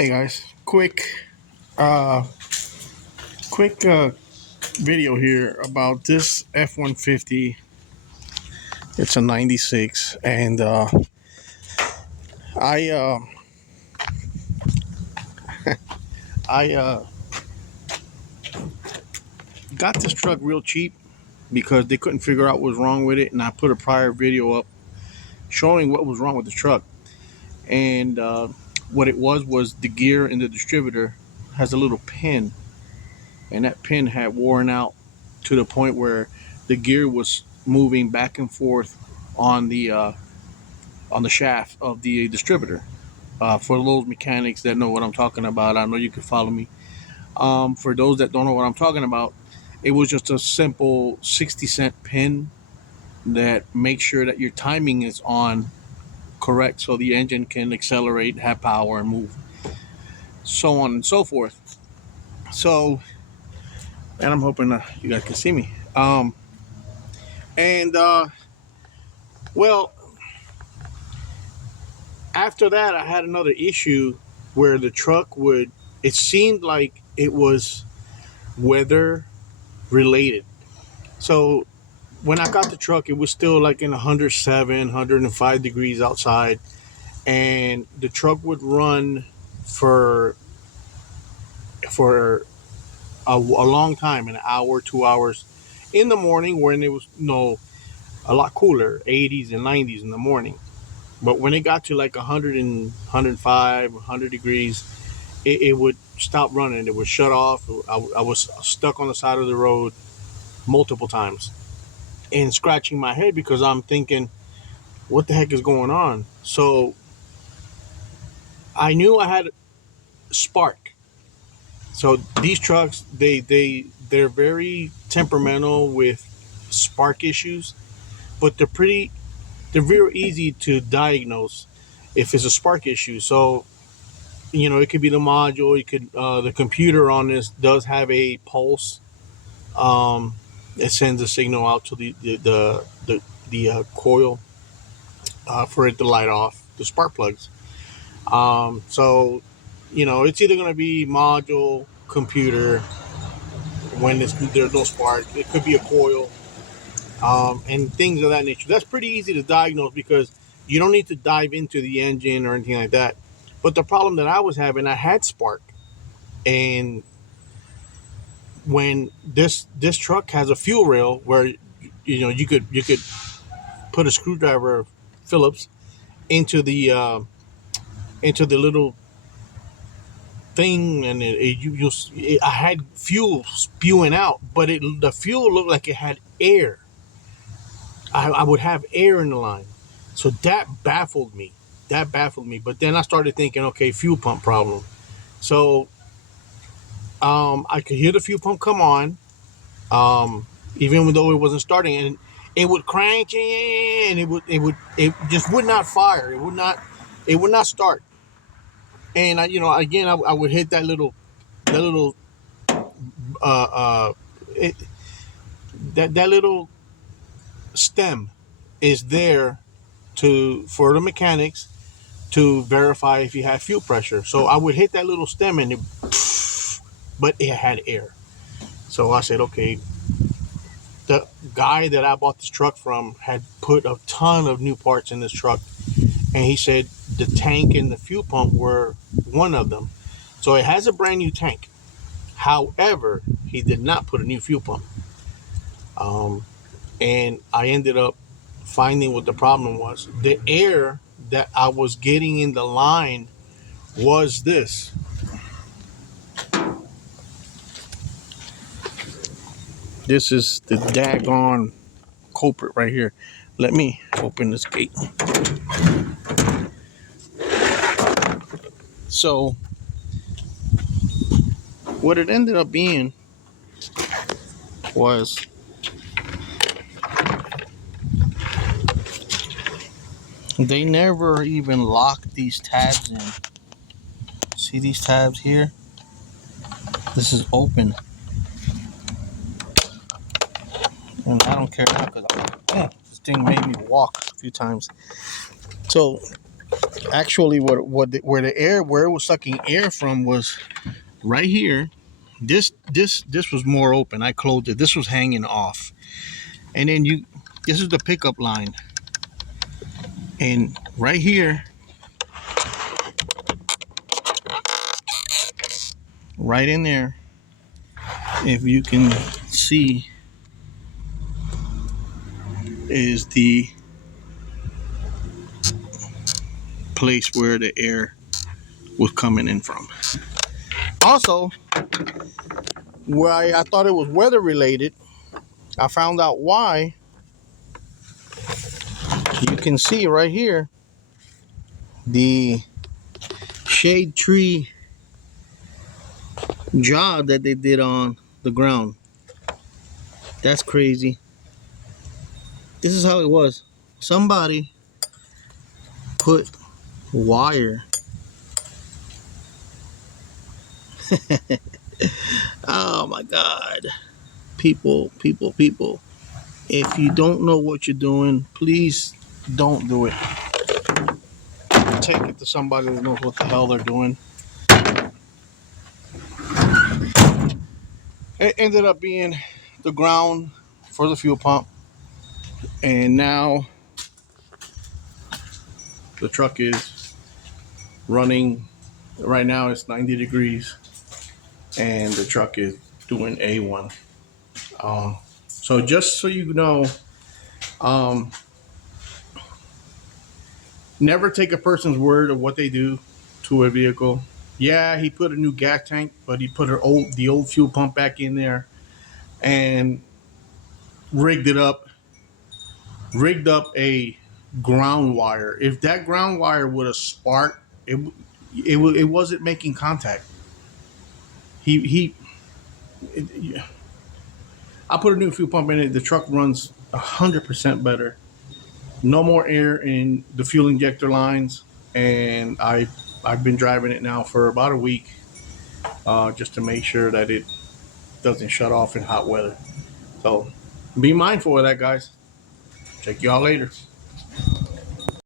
Hey guys, uh quick video here about this F-150. It's a 96 and I uh I got this truck real cheap because they couldn't figure out what was wrong with it, and I put a prior video up showing what was wrong with the truck. And what it was the gear in the distributor has a little pin, and that pin had worn out to the point where the gear was moving back and forth on the shaft of the distributor. For those mechanics that know what I'm talking about, I know you can follow me. For those that don't know what I'm talking about, it was just a simple 60-cent pin that makes sure that your timing is on correct so the engine can accelerate, have power, and move, so on and so forth. So, and I'm hoping you guys can see me. And well, after that, I had another issue where the truck would, it seemed like it was weather related. So when I got the truck, it was still like in 107, 105 degrees outside, and the truck would run for a long time, an hour, 2 hours in the morning when it was a lot cooler, 80s and 90s in the morning. But when it got to like 100 and 105, 100 degrees, it would stop running. It would shut off. I was stuck on the side of the road multiple times and scratching my head because I'm thinking, what the heck is going on? So I knew I had spark. So these trucks, they're very temperamental with spark issues, but they're very easy to diagnose if it's a spark issue. So it could be the module. It could the computer on this does have a pulse. It sends a signal out to the coil for it to light off the spark plugs. So it's either going to be module, computer. When there's no spark, it could be a coil, and things of that nature. That's pretty easy to diagnose because you don't need to dive into the engine or anything like that. But the problem that I was having, I had spark, and when this truck has a fuel rail where you could put a screwdriver Phillips into the little thing, and I had fuel spewing out, but the fuel looked like it had air. I would have air in the line, so that baffled me. But then I started thinking, okay, fuel pump problem. So I could hear the fuel pump come on, even though it wasn't starting, and it would crank, and it just would not fire. It would not start. And I would hit that little uh, uh, it, that little stem is there for the mechanics to verify if you have fuel pressure. So I would hit that little stem, and but it had air. So I said, okay. The guy that I bought this truck from had put a ton of new parts in this truck, and he said the tank and the fuel pump were one of them. So it has a brand new tank. However, he did not put a new fuel pump. And I ended up finding what the problem was. The air that I was getting in the line was this. This is the daggone culprit right here. Let me open this gate. So what it ended up being was they never even locked these tabs in. See these tabs here? This is open. And I don't care because this thing made me walk a few times. So Actually, where it was sucking air from was right here. This was more open. I closed it. This was hanging off, and then this is the pickup line, and right here, right in there, if you can see, is the place where the air was coming in from. Also, where I thought it was weather related, I found out why. You can see right here the shade tree job that they did on the ground. That's crazy. This is how it was. Somebody put wire. Oh my God. People, people, people. If you don't know what you're doing, please don't do it. Take it to somebody that knows what the hell they're doing. It ended up being the ground for the fuel pump. And now the truck is running. Right now it's 90 degrees. And the truck is doing A1. So just so you know, never take a person's word of what they do to a vehicle. Yeah, he put a new gas tank, but he put the old fuel pump back in there and rigged a ground wire. If that ground wire would have sparked, it wasn't making contact. He I put a new fuel pump in it. The truck runs 100% better. No more air in the fuel injector lines, and I've been driving it now for about a week, just to make sure that it doesn't shut off in hot weather. So be mindful of that, guys. Check y'all later.